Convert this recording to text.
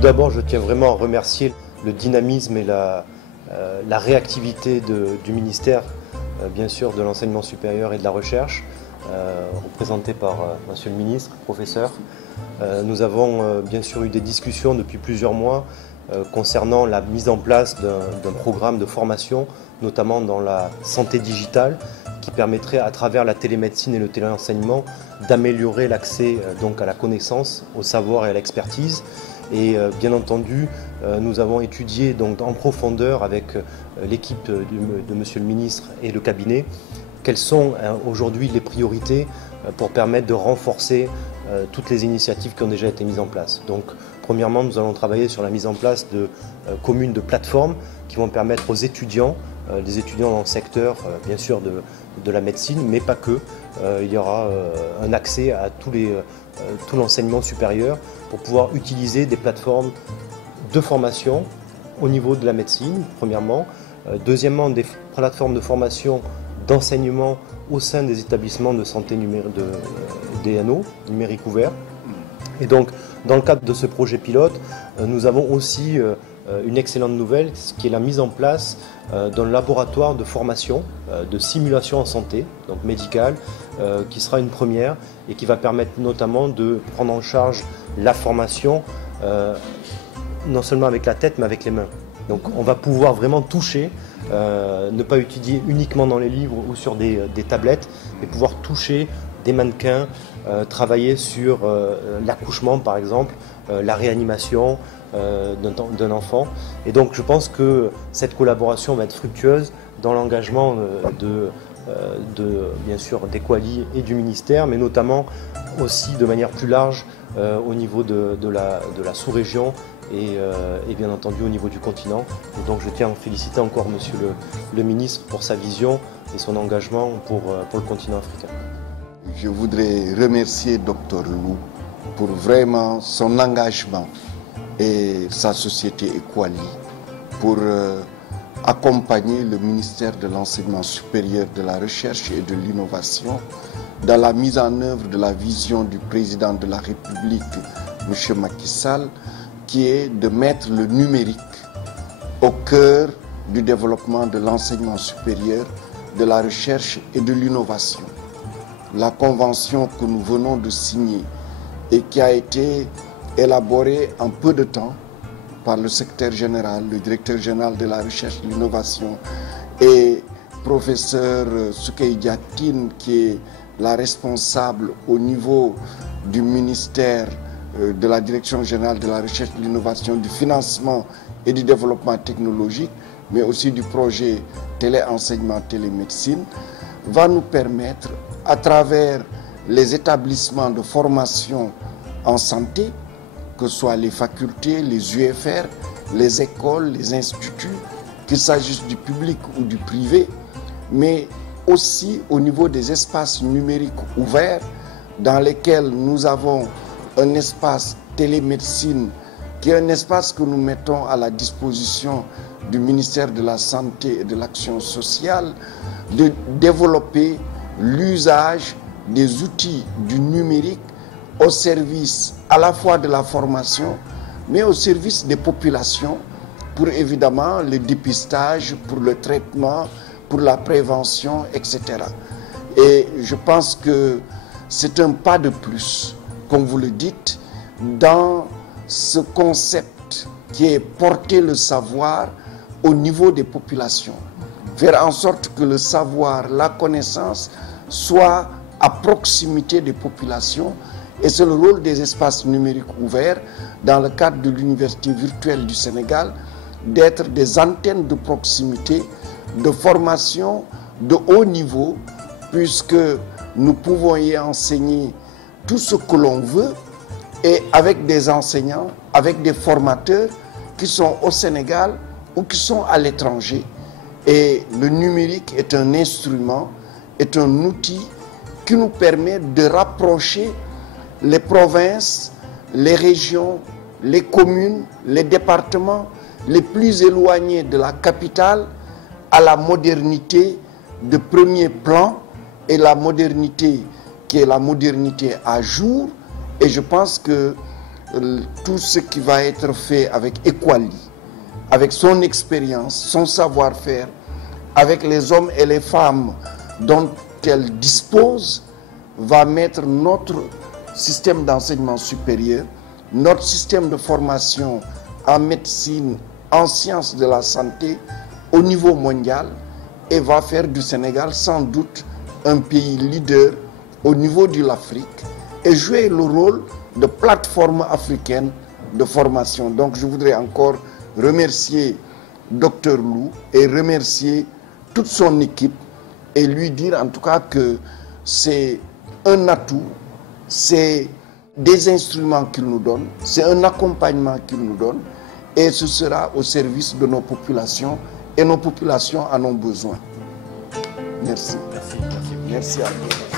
Tout d'abord, je tiens vraiment à remercier le dynamisme et la réactivité du ministère, bien sûr, de l'enseignement supérieur et de la recherche, représenté par Monsieur le ministre, professeur. Nous avons bien sûr eu des discussions depuis plusieurs mois concernant la mise en place d'un programme de formation, notamment dans la santé digitale, qui permettrait à travers la télémédecine et le téléenseignement d'améliorer l'accès donc à la connaissance, au savoir et à l'expertise. Et bien entendu, nous avons étudié donc en profondeur avec l'équipe de Monsieur le ministre et le cabinet quelles sont aujourd'hui les priorités pour permettre de renforcer toutes les initiatives qui ont déjà été mises en place. Donc, premièrement, nous allons travailler sur la mise en place de communes de plateformes qui vont permettre aux étudiants, des étudiants dans le secteur, bien sûr, de la médecine, mais pas que. Il y aura un accès à tout l'enseignement supérieur pour pouvoir utiliser des plateformes de formation au niveau de la médecine, premièrement. Deuxièmement, des plateformes de formation d'enseignement au sein des établissements de santé DNO, numérique ouvert. Et donc, dans le cadre de ce projet pilote, nous avons aussi une excellente nouvelle, qui est la mise en place d'un laboratoire de formation, de simulation en santé, donc médicale, qui sera une première et qui va permettre notamment de prendre en charge la formation, non seulement avec la tête, mais avec les mains. Donc on va pouvoir vraiment toucher, ne pas étudier uniquement dans les livres ou sur des tablettes, mais pouvoir toucher des mannequins, travailler sur l'accouchement par exemple, la réanimation d'un enfant. Et donc je pense que cette collaboration va être fructueuse dans l'engagement bien sûr d'Equali et du ministère, mais notamment aussi de manière plus large au niveau de la sous-région et bien entendu au niveau du continent. Et donc je tiens à féliciter encore Monsieur le ministre pour sa vision et son engagement pour le continent africain. Je voudrais remercier Dr Lou pour vraiment son engagement et sa société Equali pour accompagner le ministère de l'Enseignement supérieur, de la Recherche et de l'Innovation dans la mise en œuvre de la vision du président de la République, M. Macky Sall, qui est de mettre le numérique au cœur du développement de l'enseignement supérieur, de la recherche et de l'innovation. La convention que nous venons de signer et qui a été élaborée en peu de temps par le secrétaire général, le directeur général de la recherche et de l'innovation et professeur Soukey Diatine, qui est la responsable au niveau du ministère de la Direction générale de la recherche et de l'innovation, du financement et du développement technologique, mais aussi du projet téléenseignement télémédecine, va nous permettre, à travers les établissements de formation en santé, que ce soit les facultés, les UFR, les écoles, les instituts, qu'il s'agisse du public ou du privé, mais aussi au niveau des espaces numériques ouverts dans lesquels nous avons un espace télémédecine qui est un espace que nous mettons à la disposition du ministère de la Santé et de l'Action sociale, de développer l'usage des outils du numérique au service à la fois de la formation, mais au service des populations pour évidemment le dépistage, pour le traitement, pour la prévention, etc. Et je pense que c'est un pas de plus, comme vous le dites, dans ce concept qui est porter le savoir au niveau des populations. Faire en sorte que le savoir, la connaissance soit à proximité des populations. Et c'est le rôle des espaces numériques ouverts dans le cadre de l'Université virtuelle du Sénégal d'être des antennes de proximité, de formation de haut niveau, puisque nous pouvons y enseigner tout ce que l'on veut et avec des enseignants, avec des formateurs qui sont au Sénégal ou qui sont à l'étranger. Et le numérique est un instrument, est un outil qui nous permet de rapprocher les provinces, les régions, les communes, les départements les plus éloignés de la capitale à la modernité de premier plan et la modernité qui est la modernité à jour. Et je pense que tout ce qui va être fait avec Equali, avec son expérience, son savoir-faire, avec les hommes et les femmes dont elle dispose, va mettre notre système d'enseignement supérieur, notre système de formation en médecine, en sciences de la santé au niveau mondial et va faire du Sénégal sans doute un pays leader au niveau de l'Afrique et jouer le rôle de plateforme africaine de formation. Donc je voudrais encore remercier Dr Lou et remercier toute son équipe et lui dire en tout cas que c'est un atout, c'est des instruments qu'il nous donne, c'est un accompagnement qu'il nous donne et ce sera au service de nos populations et nos populations en ont besoin. Merci. Merci. Merci à vous.